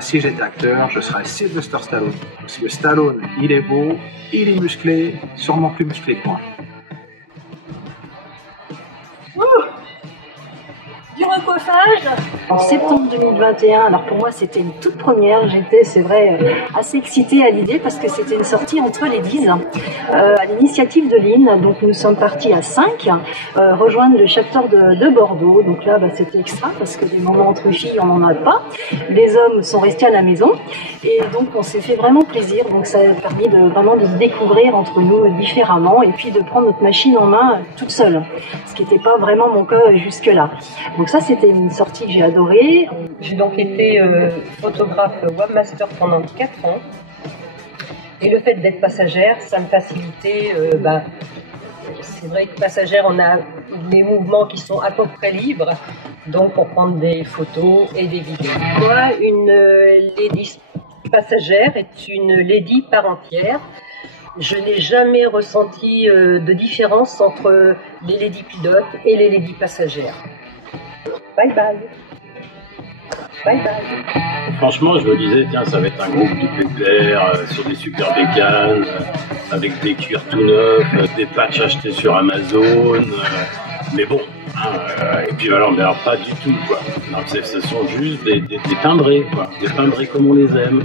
si j'étais acteur, je serais Sylvester Stallone. Parce que Stallone, il est beau, il est musclé, sûrement plus musclé que moi. Du recoiffage en septembre 2021. Alors pour moi c'était une toute première, j'étais c'est vrai assez excitée à l'idée parce que c'était une sortie entre les 10 à l'initiative de Lynn. Donc nous sommes partis à 5 rejoindre le chapter de Bordeaux. Donc là c'était extra parce que des moments entre filles on n'en a pas. Les hommes sont restés à la maison et donc on s'est fait vraiment plaisir. Donc ça a permis vraiment de se découvrir entre nous différemment et puis de prendre notre machine en main toute seule, ce qui n'était pas vraiment mon cas jusque là. Donc ça, c'était une sortie que j'ai adorée. J'ai donc été photographe webmaster pendant 4 ans. Et le fait d'être passagère, ça me facilitait. C'est vrai que passagère, on a des mouvements qui sont à peu près libres. Donc, pour prendre des photos et des vidéos. Moi, une lady passagère est une lady part entière. Je n'ai jamais ressenti de différence entre les lady pilotes et les lady passagères. Bye bye. Bye bye. Franchement, je me disais, tiens, ça va être un groupe de pépères sur des super bécanes, avec des cuirs tout neufs, des patchs achetés sur Amazon. Mais bon, et puis alors, mais alors pas du tout, quoi. Donc, ce sont juste des timbrés, quoi. Des timbrés comme on les aime.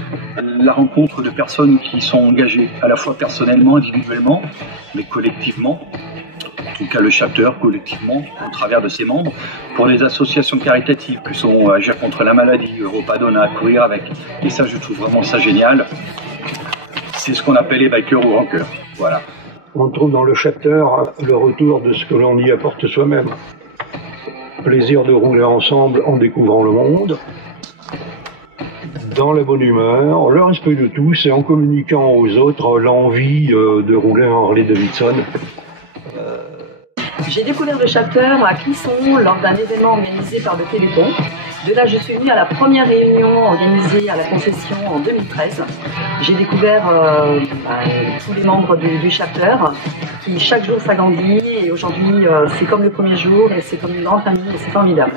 La rencontre de personnes qui sont engagées, à la fois personnellement, individuellement, mais collectivement. En tout cas le chapter collectivement au travers de ses membres pour les associations caritatives que sont Agir contre la maladie, Europa Donna, Courir avec. Et ça je trouve vraiment ça génial. C'est ce qu'on appelle les bikers ou rankers. Voilà. On trouve dans le chapter le retour de ce que l'on y apporte soi-même. Plaisir de rouler ensemble en découvrant le monde, dans la bonne humeur, le respect de tous et en communiquant aux autres l'envie de rouler en Harley Davidson. J'ai découvert le chapter à Clisson lors d'un événement organisé par le Téléthon. De là, je suis venue à la première réunion organisée à la concession en 2013. J'ai découvert tous les membres du chapter qui chaque jour s'agrandit et aujourd'hui c'est comme le premier jour et c'est comme une grande famille et c'est formidable.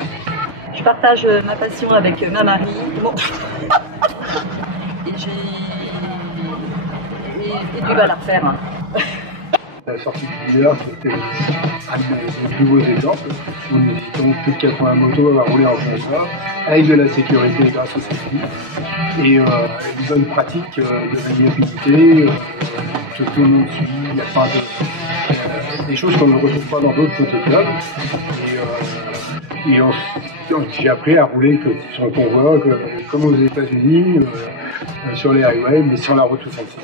Je partage ma passion avec ma Marie. Bon. et du mal à refaire. La sortie du dealer, c'était un des plus beaux exemples. Nous visitons plus de 80 motos à rouler en Honda, avec de la sécurité grâce au safety et une bonne pratique de maniabilité, tout le monde suit, il n'y a pas de... des choses qu'on ne retrouve pas dans d'autres motoclubs. Et j'ai appris à rouler sur le convoi, comme aux États-Unis, sur les highways, mais sur la route 66.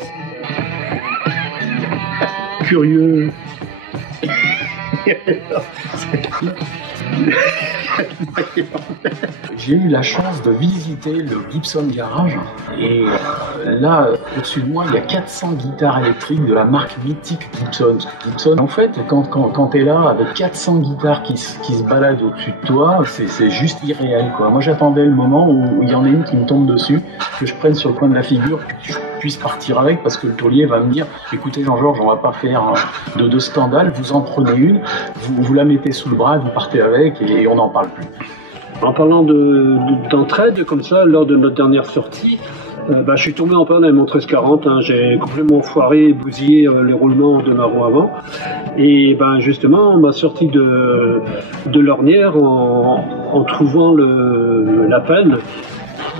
Curieux. J'ai eu la chance de visiter le Gibson Garage et là, au-dessus de moi, il y a 400 guitares électriques de la marque mythique Gibson. Gibson, en fait, quand tu es là avec 400 guitares qui se baladent au-dessus de toi, c'est juste irréel, quoi. Moi, j'attendais le moment où il y en a une qui me tombe dessus, que je prenne sur le coin de la figure, que je puisse partir avec, parce que le taulier va me dire, écoutez Jean-Georges, on va pas faire de scandale, vous en prenez une, vous la mettez sous le bras, vous partez avec et on n'en parle plus. En parlant d'entraide, comme ça, lors de notre dernière sortie, je suis tombé en panne avec mon 1340, j'ai complètement foiré et bousillé les roulements de ma roue avant. Et justement, on m'a sorti de l'ornière en trouvant la panne.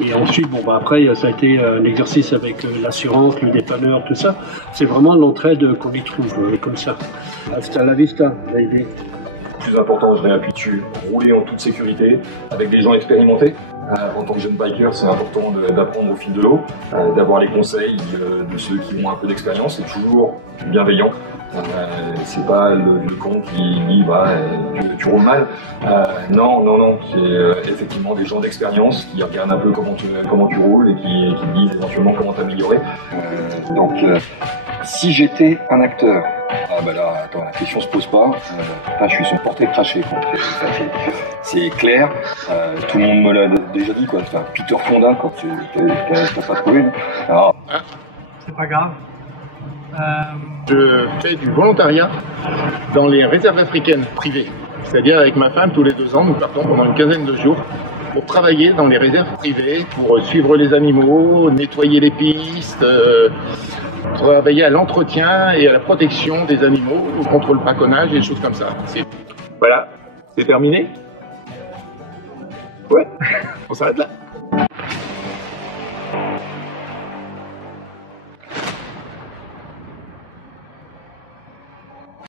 Et ensuite, après, ça a été un exercice avec l'assurance, le dépanneur, tout ça. C'est vraiment l'entraide qu'on y trouve comme ça. Hasta la vista, baby. Le plus important, je réappuie dessus, rouler en toute sécurité avec des gens expérimentés. En tant que jeune biker, c'est important d'apprendre au fil de l'eau, d'avoir les conseils de ceux qui ont un peu d'expérience et toujours bienveillant. C'est pas le con qui dit tu roules mal. Non, c'est effectivement des gens d'expérience qui regardent un peu comment tu roules et qui disent éventuellement comment t'améliorer. Si j'étais un acteur, là, attends, la question se pose pas. Là, je suis sur portée crachée. C'est clair. Tout le monde me l'a déjà dit, quoi. Enfin, Peter Fonda, quand t'as pas trouvé. Alors... C'est pas grave. Je fais du volontariat dans les réserves africaines privées. C'est-à-dire avec ma femme, tous les 2 ans, nous partons pendant une quinzaine de jours pour travailler dans les réserves privées, pour suivre les animaux, nettoyer les pistes, travailler à l'entretien et à la protection des animaux, contre le braconnage et des choses comme ça. Voilà, c'est terminé? Ouais, on s'arrête là.